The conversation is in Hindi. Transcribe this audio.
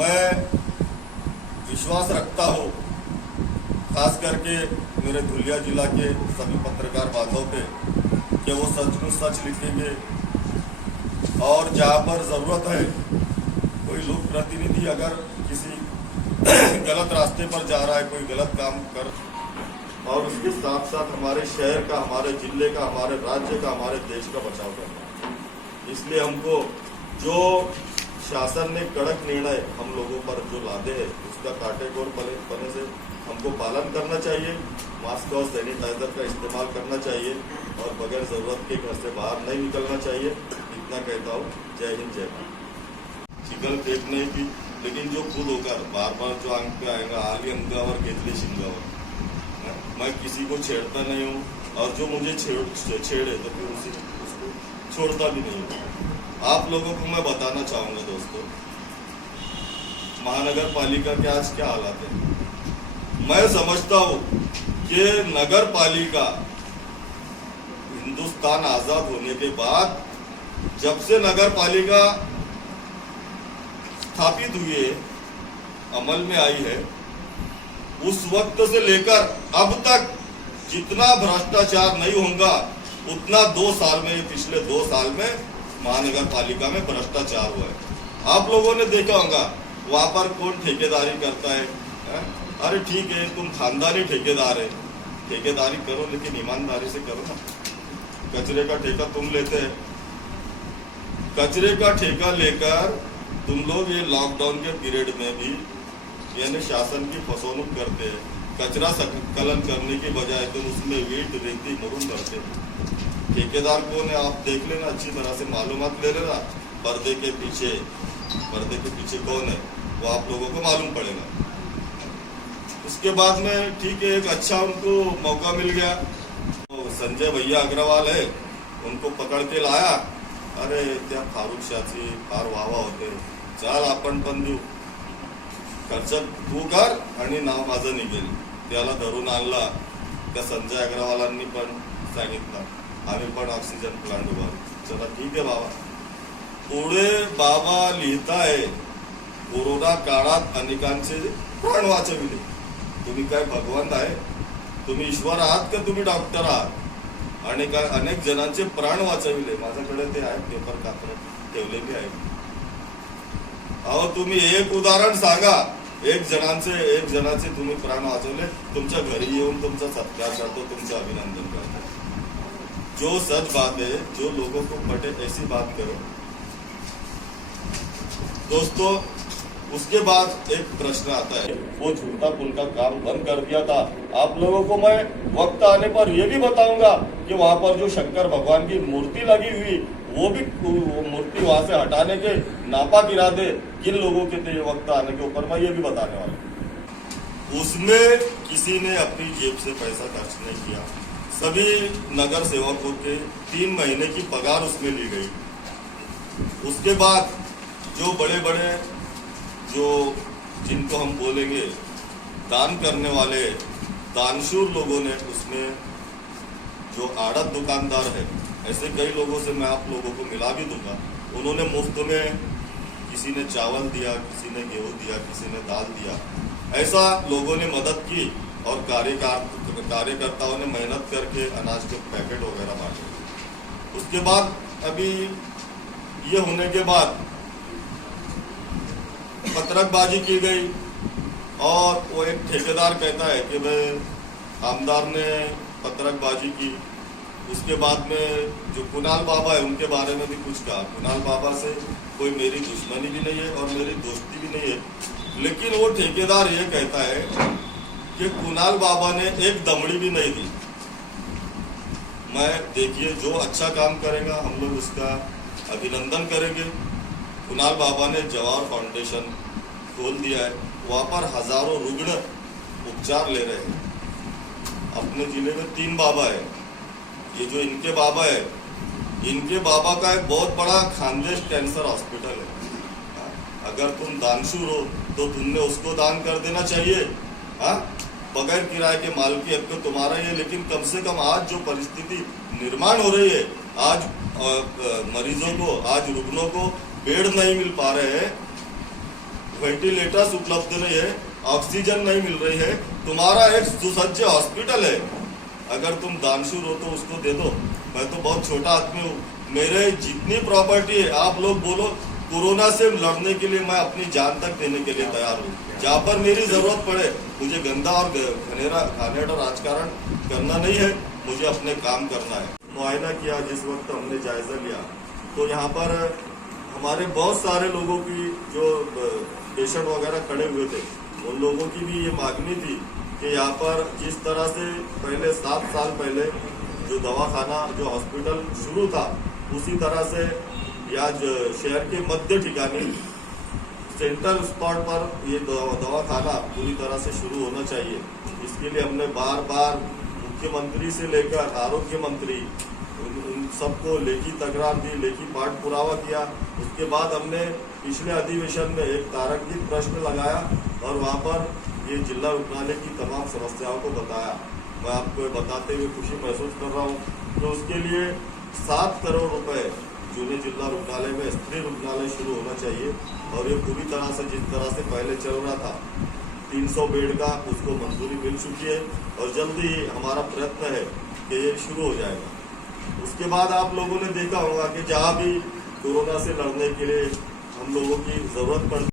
मैं विश्वास रखता हूँ खास करके मेरे धुलिया जिला के सभी पत्रकार बांधवों पे कि वो सच को सच लिखेंगे और जहाँ पर ज़रूरत है कोई लोक प्रतिनिधि अगर किसी गलत रास्ते पर जा रहा है, कोई गलत काम कर, और उसके साथ साथ हमारे शहर का, हमारे जिले का, हमारे राज्य का, हमारे देश का बचाव करना। इसलिए हमको जो शासन ने कड़क निर्णय हम लोगों पर जो लादे हैं उसका काटेगोर पने से हमको पालन करना चाहिए। मास्क और सैनिटाइजर का इस्तेमाल करना चाहिए और बगैर ज़रूरत के घर से बाहर नहीं निकलना चाहिए। इतना कहता हूँ। जय हिंद, जय भारत। चिकल फेंकने की, लेकिन जो खुद होकर बार बार जो अंक पे आएगा आली अंगावर घेतले शिंगावर, मैं किसी को छेड़ता नहीं हूँ और जो मुझे छेड़े तो फिर उसको छोड़ता भी नहीं हूँ। आप लोगों को मैं बताना चाहूँगा दोस्तों, महानगर पालिका के आज क्या हालात है। मैं समझता हूँ कि नगर पालिका हिंदुस्तान आजाद होने के बाद, जब से नगर पालिका स्थापित हुई है, अमल में आई है, उस वक्त से लेकर अब तक जितना भ्रष्टाचार नहीं होगा उतना 2 साल में, पिछले 2 साल में महानगर पालिका में भ्रष्टाचार हुआ है। आप लोगों ने देखा होगा वहां पर कौन ठेकेदारी करता है, अरे ठीक है तुम खानदानी ठेकेदार है, ठेकेदारी करो लेकिन ईमानदारी से करो ना। कचरे का ठेका तुम लेते हैं, कचरे का ठेका लेकर तुम लोग ये लॉकडाउन के पीरियड में भी यानी शासन की फसौनुक करते हैं। कचरा संकलन करने की बजाय तुम उसमें ईंट, रेती, मरून करते हैं। ठेकेदार कौन है आप देख लेना, अच्छी तरह से मालूमात ले लेना। पर्दे के पीछे कौन है वो आप लोगों को मालूम पड़ेगा। उसके बाद में ठीक है, एक अच्छा उनको मौका मिल गया, तो संजय भैया अग्रवाल है, उनको पकड़ के लाया। अरे त्या फारूक शाची फार वावा होते, चाल आपण पण देऊ, खर्च तू कर आणि नाव माझं निघेल। त्याला धरून आणला, त्या संजय अग्रवालांनी पण सांगितलं आम्ही पण ऑक्सिजन प्लांट उभारू। चला ठीक आहे बाबा। पुढे बाबा लिहिताय कोरोना काळात अनेकांचे प्राण वाचविले। तुम्ही काय भगवंत आहे, तुम्ही ईश्वर आहात का तुम्ही डॉक्टर आहात? अनेक जणांचे प्राण वाचविले। माझ्याकडे ते आहे, पेपर कात्र ठेवलेले आहे। अहो तुम्ही एक उदाहरण सांगा, एक जणाचे तुम्ही प्राण वाचवले, तुमच्या घरी येऊन तुमचा सत्कार करतो, तुमचं अभिनंदन करतो। जो सच बात है, जो लोगों को पटे ऐसी बात करो दोस्तों। उसके बाद एक प्रश्न आता है, वो झूठा पुल का काम बंद कर दिया था। आप लोगों को मैं वक्त आने पर यह भी बताऊंगा कि वहां पर जो शंकर भगवान की मूर्ति लगी हुई, वो मूर्ति वहां से हटाने के नापाक इरादे किन लोगों के थे, वक्त आने के ऊपर मैं ये भी बताने वाला हूँ। उसमें किसी ने अपनी जेब से पैसा खर्च नहीं किया। सभी नगर सेवकों के 3 महीने की पगार उसमें ली गई। उसके बाद जो बड़े जो जिनको हम बोलेंगे दान करने वाले दानशूर लोगों ने, उसमें जो आड़त दुकानदार है, ऐसे कई लोगों से मैं आप लोगों को मिला भी दूंगा। उन्होंने मुफ्त में, किसी ने चावल दिया, किसी ने गेहूं दिया, किसी ने दाल दिया, ऐसा लोगों ने मदद की और कार्यकर्ताओं ने मेहनत करके अनाज के पैकेट वगैरह बांटे। उसके बाद अभी ये होने के बाद पत्रकबाजी की गई और वो एक ठेकेदार कहता है कि भाई आमदार ने पत्रकबाजी की। उसके बाद में जो कुणाल बाबा है उनके बारे में भी कुछ कहा। कुणाल बाबा से कोई मेरी दुश्मनी भी नहीं है और मेरी दोस्ती भी नहीं है, लेकिन वो ठेकेदार ये कहता है कि कुणाल बाबा ने एक दमड़ी भी नहीं दी। मैं देखिए, जो अच्छा काम करेगा हम लोग उसका अभिनंदन करेंगे। कुणाल बाबा ने जवाहर फाउंडेशन खोल दिया है, वहाँ पर हजारों रुग्ण उपचार ले रहे हैं। अपने जिले में 3 बाबा है। ये जो इनके बाबा है, इनके बाबा का एक बहुत बड़ा खानदेश कैंसर हॉस्पिटल है। अगर तुम दानशूर हो तो तुमने उसको दान कर देना चाहिए। हाँ, बगैर किराए के माल की हक तो तुम्हारा ही है, लेकिन कम से कम आज जो परिस्थिति निर्माण हो रही है, आज मरीजों को, आज रुग्णों को बेड नहीं मिल पा रहे हैं, वेंटिलेटर्स उपलब्ध नहीं है, ऑक्सीजन नहीं मिल रही है, तुम्हारा एक सुसज्ज हॉस्पिटल है, अगर तुम दानशूर हो तो उसको दे दो। मैं तो बहुत छोटा आदमी हूँ, मेरे जितनी प्रॉपर्टी है आप लोग बोलो, कोरोना से लड़ने के लिए मैं अपनी जान तक देने के लिए तैयार हूँ। जहाँ पर मेरी जरूरत पड़े, मुझे गंदा और घनेरा राजकारण करना नहीं है, मुझे अपने काम करना है। मुआयना किया जिस वक्त हमने जायजा लिया, तो यहाँ पर हमारे बहुत सारे लोगों की जो पेशेंट वगैरह खड़े हुए थे, उन लोगों की भी ये मांगनी थी कि यहाँ पर जिस तरह से पहले 7 साल पहले जो दवाखाना जो हॉस्पिटल शुरू था, उसी तरह से या शहर के मध्य ठिकाने सेंट्रल स्पॉट पर ये दवाखाना पूरी तरह से शुरू होना चाहिए। इसके लिए हमने बार बार मुख्यमंत्री से लेकर आरोग्य मंत्री उन सबको लेखी तकरार दी, लेखी पाठ पुरावा किया। उसके बाद हमने पिछले अधिवेशन में एक तारांकित प्रश्न लगाया और वहाँ पर ये जिला रुग्णालय की तमाम समस्याओं को बताया। मैं आपको बताते हुए खुशी महसूस कर रहा हूँ। तो उसके लिए 7 करोड़ रुपए जूनी जिला रुग्णालय में स्त्री रुग्णालय शुरू होना चाहिए और ये पूरी तरह से जिस तरह से पहले चल रहा था 300 बेड का, उसको मंजूरी मिल चुकी है और जल्दी ही हमारा प्रयत्न है कि ये शुरू हो जाएगा। उसके बाद आप लोगों ने देखा होगा कि जहाँ भी कोरोना से लड़ने के लिए हम लोगों की जरूरत पड़ती